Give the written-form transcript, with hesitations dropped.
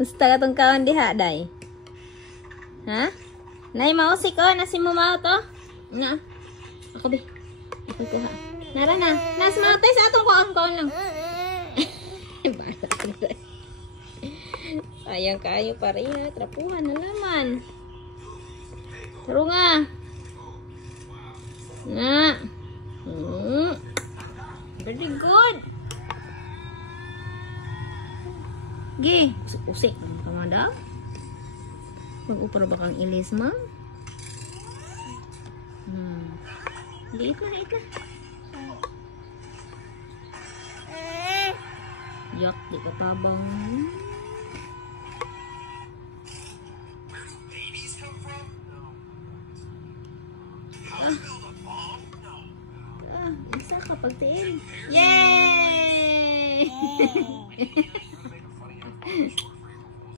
Gusto ka tong kaon diha, day? Ha? Nay, mausik ko. Nasi mo mao to? Nga. Ako, be. Ako kuha. Nara na. Nas mao tayo sa atong kaon lang. Sayang kayo pareha. Trapuhan na laman. Taro nga. Nga. Very good. Ge, usik naman ka mo daw. Mag-upara ba kang ilis, ma'am? Liit na, liit na. Yak, di ka tabang. Isa ka pagtiin. Yay!